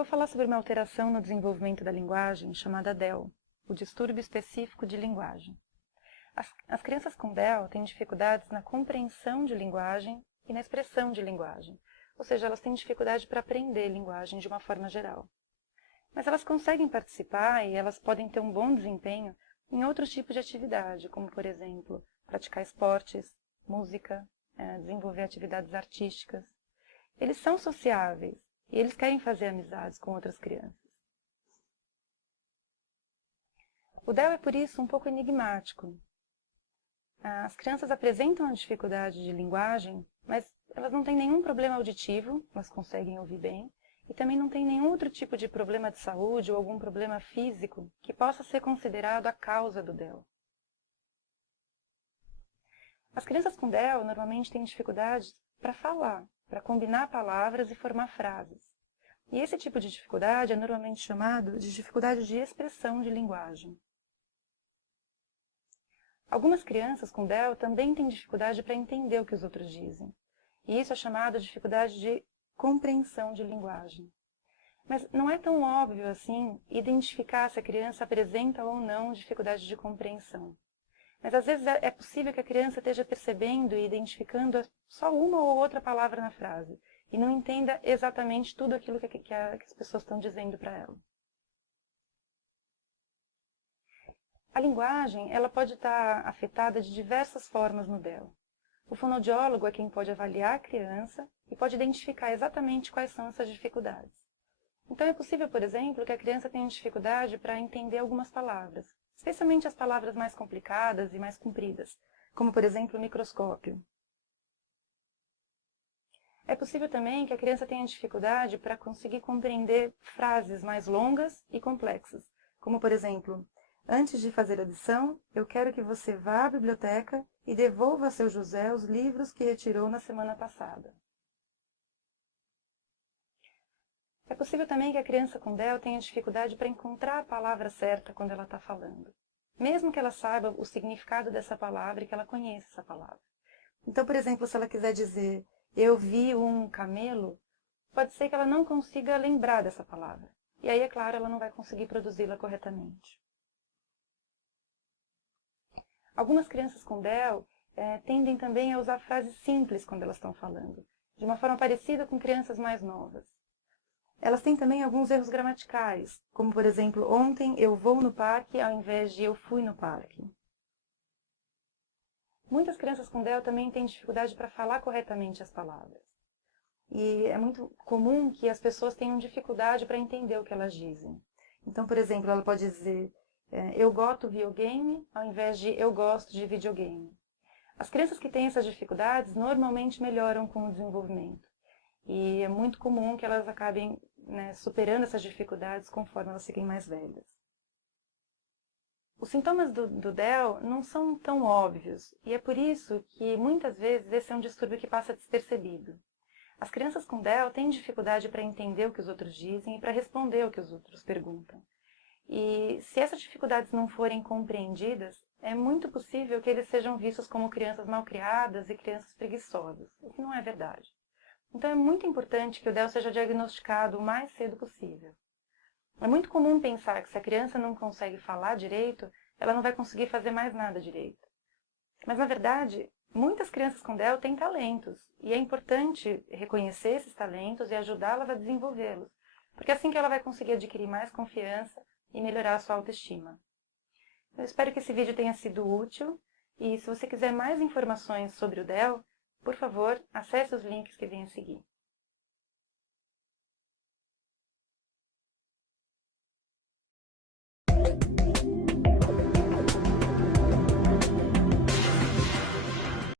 vou falar sobre uma alteração no desenvolvimento da linguagem chamada DEL, o distúrbio específico de linguagem. As crianças com DEL têm dificuldades na compreensão de linguagem e na expressão de linguagem, ou seja, elas têm dificuldade para aprender linguagem de uma forma geral. Mas elas conseguem participar e elas podem ter um bom desempenho em outros tipos de atividade, como, por exemplo, praticar esportes, música, desenvolver atividades artísticas. Eles são sociáveis e eles querem fazer amizades com outras crianças. O DEL é, por isso, um pouco enigmático. As crianças apresentam a dificuldade de linguagem, mas elas não têm nenhum problema auditivo, elas conseguem ouvir bem, e também não têm nenhum outro tipo de problema de saúde ou algum problema físico que possa ser considerado a causa do DEL. As crianças com DEL normalmente têm dificuldades para falar, para combinar palavras e formar frases. E esse tipo de dificuldade é normalmente chamado de dificuldade de expressão de linguagem. Algumas crianças com DEL também têm dificuldade para entender o que os outros dizem. E isso é chamado de dificuldade de compreensão de linguagem. Mas não é tão óbvio assim identificar se a criança apresenta ou não dificuldade de compreensão. Mas às vezes é possível que a criança esteja percebendo e identificando só uma ou outra palavra na frase e não entenda exatamente tudo aquilo que as pessoas estão dizendo para ela. A linguagem ela pode estar afetada de diversas formas no DEL. O fonoaudiólogo é quem pode avaliar a criança e pode identificar exatamente quais são essas dificuldades. Então é possível, por exemplo, que a criança tenha dificuldade para entender algumas palavras, especialmente as palavras mais complicadas e mais compridas, como, por exemplo, microscópio. É possível também que a criança tenha dificuldade para conseguir compreender frases mais longas e complexas, como, por exemplo, antes de fazer a lição, eu quero que você vá à biblioteca e devolva a seu José os livros que retirou na semana passada. É possível também que a criança com DEL tenha dificuldade para encontrar a palavra certa quando ela está falando, mesmo que ela saiba o significado dessa palavra e que ela conheça essa palavra. Então, por exemplo, se ela quiser dizer, eu vi um camelo, pode ser que ela não consiga lembrar dessa palavra. E aí, é claro, ela não vai conseguir produzi-la corretamente. Algumas crianças com DEL tendem também a usar frases simples quando elas estão falando, de uma forma parecida com crianças mais novas. Elas têm também alguns erros gramaticais, como, por exemplo, ontem eu vou no parque ao invés de eu fui no parque. Muitas crianças com DEL também têm dificuldade para falar corretamente as palavras. E é muito comum que as pessoas tenham dificuldade para entender o que elas dizem. Então, por exemplo, ela pode dizer, eu gosto de videogame, ao invés de eu gosto de videogame. As crianças que têm essas dificuldades normalmente melhoram com o desenvolvimento. E é muito comum que elas acabem superando essas dificuldades conforme elas fiquem mais velhas. Os sintomas do DEL não são tão óbvios, e é por isso que muitas vezes esse é um distúrbio que passa despercebido. As crianças com DEL têm dificuldade para entender o que os outros dizem e para responder o que os outros perguntam. E se essas dificuldades não forem compreendidas, é muito possível que eles sejam vistos como crianças malcriadas e crianças preguiçosas, o que não é verdade. Então é muito importante que o DEL seja diagnosticado o mais cedo possível. É muito comum pensar que se a criança não consegue falar direito, ela não vai conseguir fazer mais nada direito. Mas na verdade, muitas crianças com DEL têm talentos, e é importante reconhecer esses talentos e ajudá-las a desenvolvê-los, porque é assim que ela vai conseguir adquirir mais confiança e melhorar a sua autoestima. Eu espero que esse vídeo tenha sido útil, e se você quiser mais informações sobre o DEL, por favor, acesse os links que vêm a seguir.